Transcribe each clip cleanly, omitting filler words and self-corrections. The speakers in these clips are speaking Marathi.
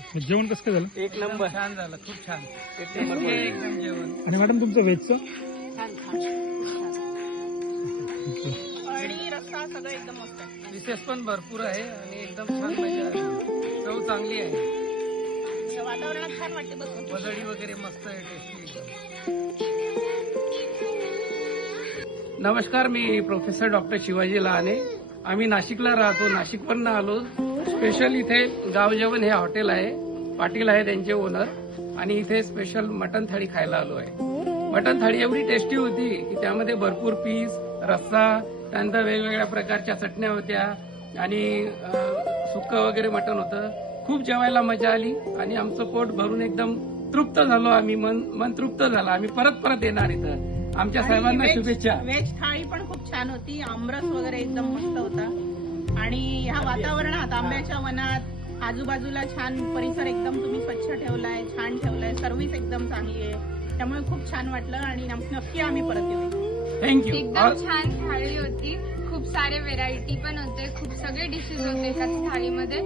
जेवण कसं काय झालं? एक नंबर छान झालं, खूप छान. एक नंबर एकदम जेवण. आणि मॅडम तुमचं व्हेजचं? आणि रस्सा सगळं एकदम मस्त आहे. विशेष पण भरपूर आहे आणि एकदम छान मजा आली. चव चांगली आहे. या वातावरणात छान वाटते बसून. वजडी वगैरे मस्त आहे, टेस्टी एकदम. नमस्कार, मी प्रोफेसर डॉक्टर शिवाजी लहाने. आम्ही नाशिकला राहतो. नाशिकवरून आलो. स्पेशल इथे गाव जेवण हे हॉटेल आहे. पाटील आहे त्यांचे ओनर. आणि इथे स्पेशल मटन थाळी खायला आलो आहे. मटन थाळी एवढी टेस्टी होती की त्यामध्ये भरपूर पीस, रस्सा, त्यानंतर वेगवेगळ्या प्रकारच्या चटण्या होत्या आणि सुक्क वगैरे मटन होतं. खूप जेवायला मजा आली आणि आमचं पोट भरून एकदम तृप्त झालो आम्ही. मन तृप्त झालं. आम्ही परत येणार इथं. आमच्या सर्वांना शुभेच्छा. व्हेज थाळी पण खूप छान होती. आमरस वगैरे एकदम मस्त होता. आणि ह्या वातावरणात, आंब्याच्या वनात, आजूबाजूला छान परिसर एकदम तुम्ही स्वच्छ ठेवलाय, छान ठेवलाय. सर्व्हिस एकदम चांगली आहे. त्यामुळे खूप छान वाटलं आणि नक्की आम्ही परत येऊ. थँक्यू. एकदम छान थाळी होती. खूप सारे व्हेरायटी पण होते. खूप सगळे डिशेस होते एकाच थाळीमध्ये.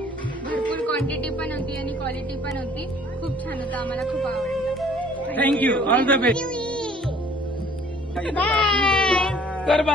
भरपूर क्वांटिटी पण होती आणि क्वालिटी पण होती. खूप छान होतं. आम्हाला खूप आवडलं. Thank you. All the best. Bye. कर बा.